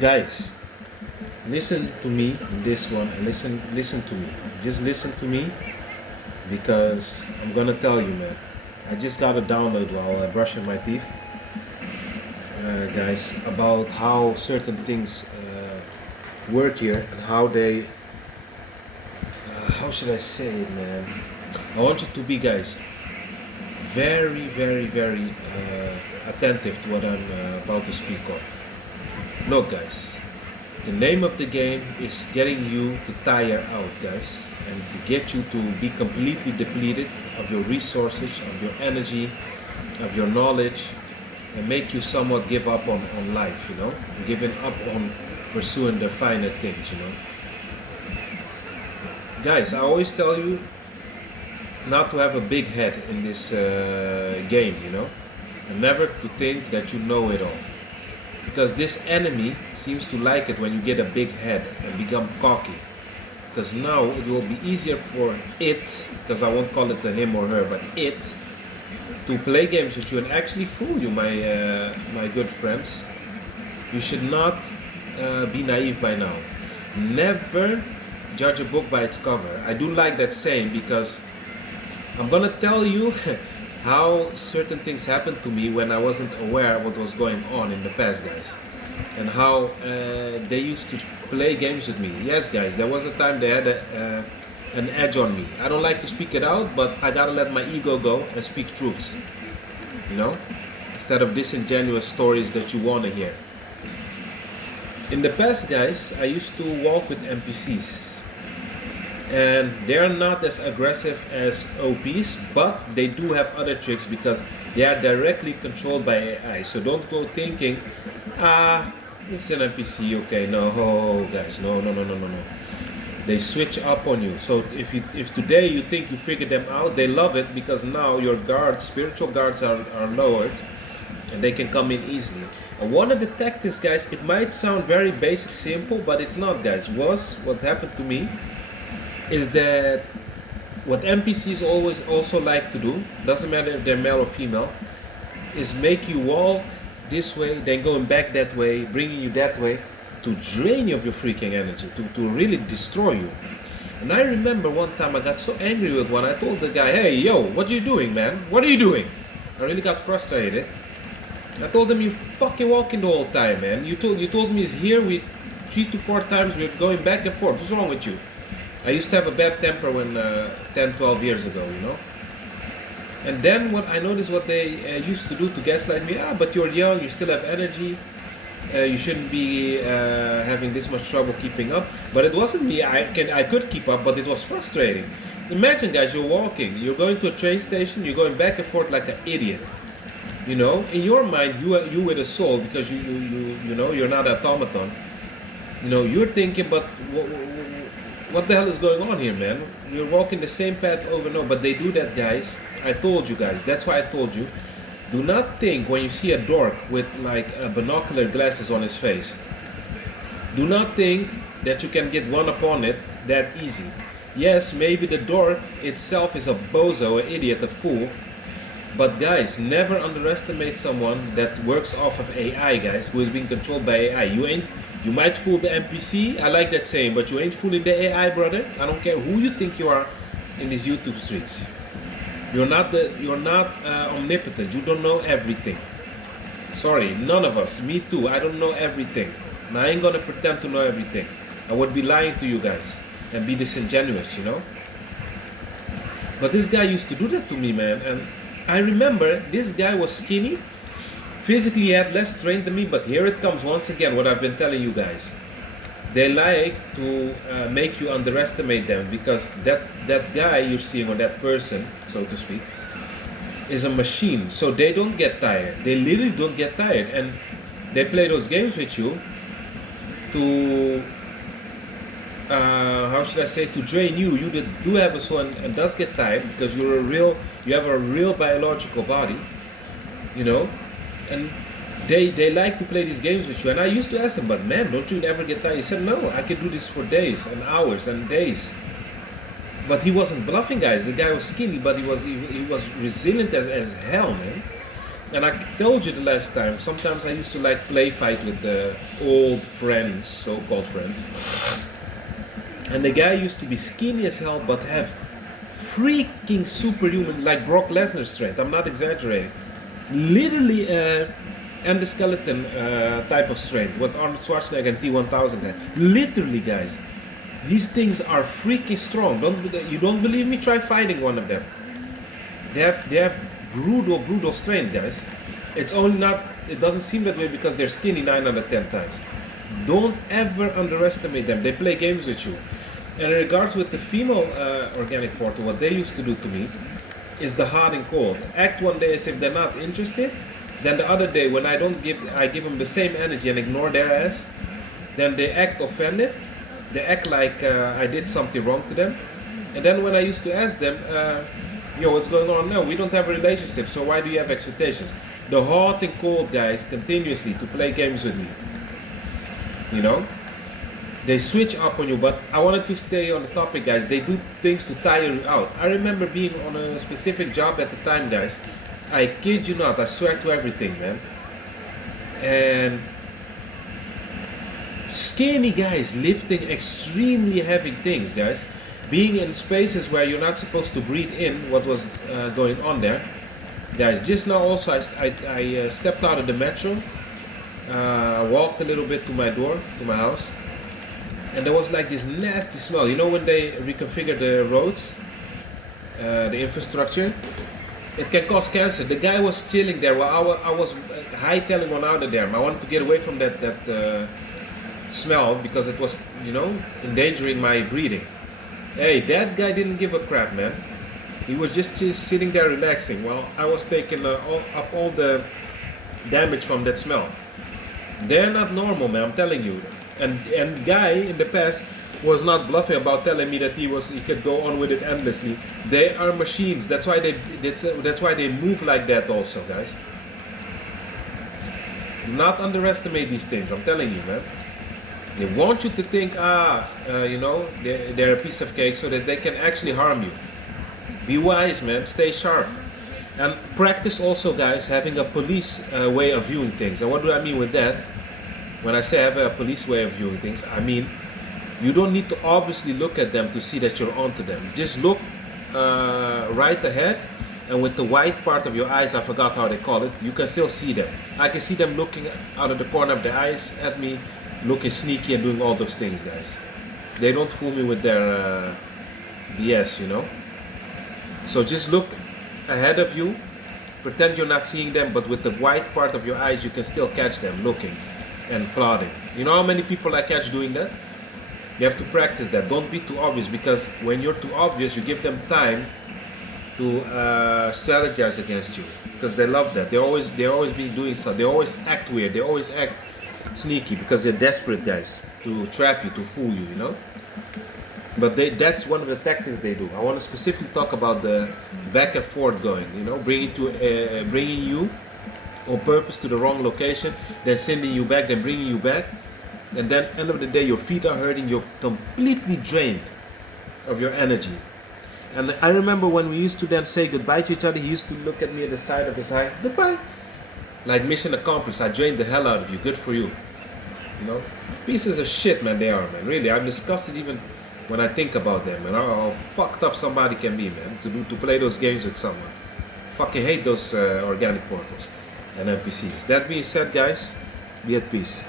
Guys, listen to me in this one and listen to me. Just listen to me because I'm gonna tell you, man. I just got a download while brushing my teeth, guys, about how certain things work here and how they. How should I say it, man? I want you to be, guys, very, very, very attentive to what I'm about to speak on. Look, guys, the name of the game is getting you to tire out, guys, and to get you to be completely depleted of your resources, of your energy, of your knowledge, and make you somewhat give up on life, giving up on pursuing the finer things. Guys, I always tell you not to have a big head in this game, and never to think that you know it all. Because this enemy seems to like it when you get a big head and become cocky. Because now it will be easier for it, because I won't call it a him or her, but it, to play games with you and actually fool you, my good friends. You should not be naive by now. Never judge a book by its cover. I do like that saying because I'm gonna tell you how certain things happened to me when I wasn't aware of what was going on in the past, guys, and how they used to play games with me. Yes, guys, there was a time they had an edge on me. I don't like to speak it out, but I gotta let my ego go and speak truths, you know, instead of disingenuous stories that you wanna hear. In the past, guys, I used to walk with NPCs and they're not as aggressive as OPs, but they do have other tricks because they are directly controlled by AI. So don't go thinking, it's an NPC, okay? No, guys, no. They switch up on you. So if today you think you figured them out, they love it because now your guards, spiritual guards, are lowered, and they can come in easily. And one of the tactics, guys, it might sound very basic, simple, but it's not, guys. Was what happened to me is that what NPCs always also like to do, doesn't matter if they're male or female, is make you walk this way, then going back that way, bringing you that way, to drain you of your freaking energy, to really destroy you. And I remember one time I got so angry with one, I told the guy, hey, yo, what are you doing, man? What are you doing? I really got frustrated. I told him, you fucking walking the whole time, man. You told me it's here, 3 to 4 times we're going back and forth. What's wrong with you? I used to have a bad temper when 10, 12 years ago. And then what I noticed what they used to do to gaslight me, but you're young, you still have energy, you shouldn't be having this much trouble keeping up. But it wasn't me, I could keep up, but it was frustrating. Imagine, guys, you're walking, you're going to a train station, you're going back and forth like an idiot. In your mind, you with a soul, because you're not an automaton. You're thinking, but what the hell is going on here, man? You're walking the same path over and over, but they do that, guys. I told you guys, that's why I told you, do not think when you see a dork with like binocular glasses on his face, do not think that you can get one upon it that easy. Yes, maybe the dork itself is a bozo, an idiot, a fool, but guys, never underestimate someone that works off of AI, guys, who is being controlled by AI. You might fool the NPC, I like that saying, but you ain't fooling the AI, brother. I don't care who you think you are in these YouTube streets. You're not omnipotent. You don't know everything. Sorry, none of us. Me too. I don't know everything. And I ain't gonna pretend to know everything. I would be lying to you guys and be disingenuous. But this guy used to do that to me, man. And I remember this guy was skinny. Physically, he had less strength than me, but here it comes once again, what I've been telling you guys. They like to make you underestimate them because that guy you're seeing, or that person, so to speak, is a machine. So they don't get tired. They literally don't get tired. And they play those games with you to, to drain you. You do have a soul and does get tired because you have a real biological body, and they like to play these games with you. And I used to ask him, but man, don't you ever get tired? He said, no, I can do this for days and hours and days. But he wasn't bluffing, guys. The guy was skinny, but he was resilient as hell, man. And I told you the last time, sometimes I used to like play fight with the old friends, so-called friends. And the guy used to be skinny as hell, but have freaking superhuman, like Brock Lesnar strength. I'm not exaggerating. Literally endoskeleton type of strength, what Arnold Schwarzenegger and T1000 had. Literally, guys, these things are freaking strong. You don't believe me? Try fighting one of them. They have brutal strength, guys. It's only not. It doesn't seem that way because they're skinny 9 out of 10 times. Don't ever underestimate them. They play games with you. And in regards with the female organic portal, what they used to do to me is the hot and cold. Act one day as if they're not interested, then the other day when I give them the same energy and ignore their ass, then they act offended. They act like I did something wrong to them. And then when I used to ask them, yo, what's going on? No, we don't have a relationship, so why do you have expectations? The hot and cold guys continuously to play games with me. You know? They switch up on you, but I wanted to stay on the topic, guys. They do things to tire you out. I remember being on a specific job at the time, guys. I kid you not, I swear to everything, man. And skinny guys lifting extremely heavy things, guys. Being in spaces where you're not supposed to breathe in what was going on there. Guys, just now also I stepped out of the metro. I walked a little bit to my door, to my house. And there was like this nasty smell. You know when they reconfigure the roads, the infrastructure? It can cause cancer. The guy was chilling there while I was hightailing on out of there. I wanted to get away from that smell because it was, you know, endangering my breathing. Hey, that guy didn't give a crap, man. He was just sitting there relaxing while I was taking up all the damage from that smell. They're not normal, man, I'm telling you. And guy in the past was not bluffing about telling me that he could go on with it endlessly. They are machines. That's why they move like that also, guys. Do not underestimate these things. I'm telling you, man. They want you to think, you know, they're a piece of cake so that they can actually harm you. Be wise, man. Stay sharp. And practice also, guys, having a police way of viewing things. And what do I mean with that? When I say have a police way of viewing things, I mean you don't need to obviously look at them to see that you're onto them. Just look right ahead, and with the white part of your eyes, I forgot how they call it, you can still see them. I can see them looking out of the corner of their eyes at me, looking sneaky and doing all those things, guys. They don't fool me with their BS, you know? So just look ahead of you, pretend you're not seeing them, but with the white part of your eyes, you can still catch them looking and plotting. You know how many people I catch doing that? You have to practice that. Don't be too obvious, because when you're too obvious, you give them time to strategize against you, because they love that. They always be doing something. They always act weird. They always act sneaky because they're desperate, guys, to trap you, to fool you. You know. But that's one of the tactics they do. I want to specifically talk about the back and forth going. You know, bringing you on purpose to the wrong location, then sending you back, then bringing you back, and then end of the day your feet are hurting, you're completely drained of your energy. And I remember when we used to then say goodbye to each other, he used to look at me at the side of his eye, goodbye, like mission accomplished. I drained the hell out of you, good for you. You know, pieces of shit, man, they are, man. Really, I'm disgusted even when I think about them, and how fucked up somebody can be, man, to play those games with someone. Fucking hate those organic portals and NPCs. That being said, guys, be at peace.